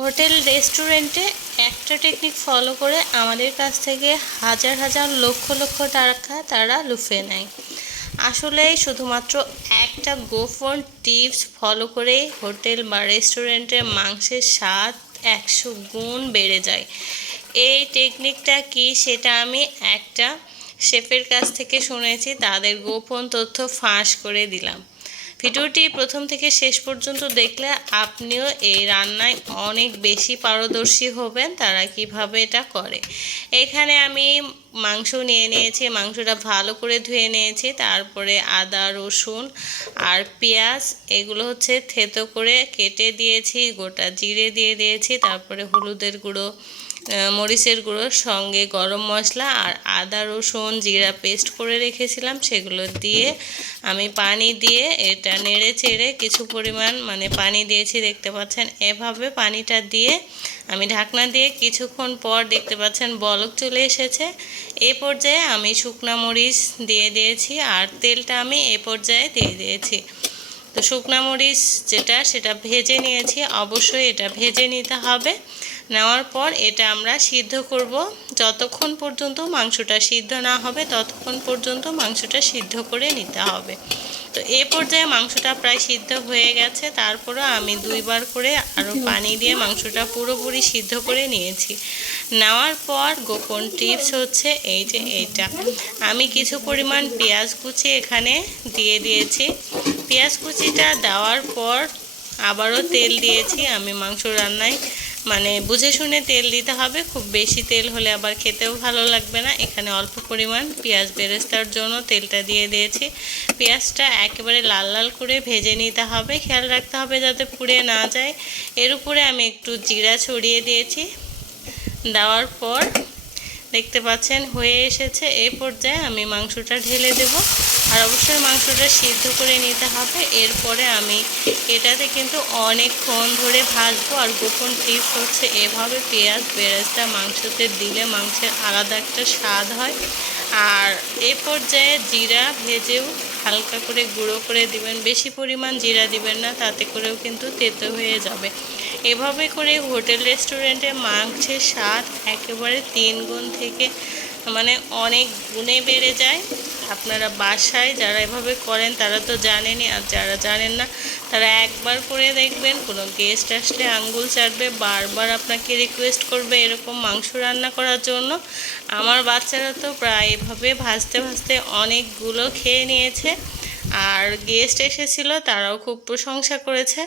Hotel রেস্টুরেন্টে একটা technique follow করে আমাদের কাছ থেকে হাজার হাজার লক্ষ লক্ষ টাকা তারা লুফে নেয়। আসলে শুধুমাত্র একটা গোপন টিপস ফলো করে হোটেল বা রেস্টুরেন্টের মাংসের স্বাদ একশো গুণ বেড়ে যায়। এই টেকনিকটা কি সেটা আমি একটা শেফের কাছ থেকে শুনেছি, তাদের গোপন তথ্য ফাঁস করে দিলাম। ভিডিওটি প্রথম থেকে শেষ পর্যন্ত দেখলে আপনিও এই রান্নায় অনেক বেশি পারদর্শী হবেন, তারা কীভাবে এটা করে। এখানে আমি মাংস নিয়ে নিয়েছি, মাংসটা ভালো করে ধুয়ে নিয়েছি, তারপরে আদা, রসুন আর পেঁয়াজ, এগুলো হচ্ছে থেতো করে কেটে দিয়েছি, গোটা জিরে দিয়ে দিয়েছি, তারপরে হলুদের গুঁড়ো মরিচের গুঁড়োর সঙ্গে গরম মশলা আর আদা, রসুন, জিরা পেস্ট করে রেখেছিলাম। সেগুলো দিয়ে আমি পানি দিয়ে এটা নেড়ে চেড়ে কিছু পরিমাণ মানে পানি দিয়েছি, দেখতে পাচ্ছেন। এভাবে পানিটা দিয়ে আমি ঢাকনা দিয়ে কিছুক্ষণ পর দেখতে পাচ্ছেন বলক চলে এসেছে। এ পর্যায়ে আমি শুকনা মরিচ দিয়ে দিয়েছি আর তেলটা আমি এ পর্যায়ে দিয়ে দিয়েছি। তো শুকনা মরিচ যেটা, সেটা ভেজে নিয়েছি। অবশ্যই এটা ভেজে নিতে হবে। নেওয়ার পর এটা আমরা সিদ্ধ করব। যতক্ষণ পর্যন্ত মাংসটা সিদ্ধ না হবে, ততক্ষণ পর্যন্ত মাংসটা সিদ্ধ করে নিতে হবে। তো এ পর্যায়ে মাংসটা প্রায় সিদ্ধ হয়ে গেছে। তারপরও আমি দুইবার করে আরও পানি দিয়ে মাংসটা পুরোপুরি সিদ্ধ করে নিয়েছি। নেওয়ার পর গোপন টিপস হচ্ছে এই যে এইটা। আমি কিছু পরিমাণ পেঁয়াজ কুচি এখানে দিয়ে দিয়েছি। পেঁয়াজ কুচিটা দেওয়ার পর আবারও তেল দিয়েছি আমি মাংস রান্নায়। মানে বুঝে শুনে তেল দিতে হবে, খুব বেশি তেল হলে আবার খেতেও ভালো লাগবে না। এখানে অল্প পরিমাণ পেঁয়াজ বেরেস্তার জন্য তেলটা দিয়ে দিয়েছি। পেঁয়াজটা একেবারে লাল লাল করে ভেজে নিতে হবে। খেয়াল রাখতে হবে যাতে পুড়ে না যায়। এর উপরে আমি একটু জিরা ছড়িয়ে দিয়েছি। দেওয়ার পর দেখতে পাচ্ছেন, হয়ে এসেছে। এই পর্যায়ে আমি মাংসটা ঢেলে দেব। আর অবশ্যই মাংসটা সিদ্ধ করে নিতে হবে। এরপরে আমি এটাতে কিন্তু অনেকক্ষণ ধরে ভাজবো। আর গোপন টিপস হচ্ছে এভাবে পেঁয়াজ বেরেস্তা মাংসতে দিলে মাংসের আলাদা একটা স্বাদ হয়। আর এ পর্যায়ে জিরা ভেজেও হালকা করে গুঁড়ো করে দিবেন। বেশি পরিমাণ জিরা দিবেন না, তাতে করেও কিন্তু তেতো হয়ে যাবে। এভাবে করে হোটেল রেস্টুরেন্টে মাংসের স্বাদ একেবারে তিন গুণ থেকে মানে অনেক গুণে বেড়ে যায়। আপনারা বাসায় যারা এভাবে করেন, তারা তো জানেনই, আর যারা জানেন না, তারা একবার করে দেখবেন, কোনো গেস্ট আসলে আঙ্গুল চাটবে, বারবার আপনাকে রিকোয়েস্ট করবে এরকম মাংস রান্না করার জন্য। আমার বাচ্চারা তো প্রায় এভাবে ভাজতে ভাজতে অনেকগুলো খেয়ে নিয়েছে। আর গেস্ট এসেছিল, তারাও খুব প্রশংসা করেছে।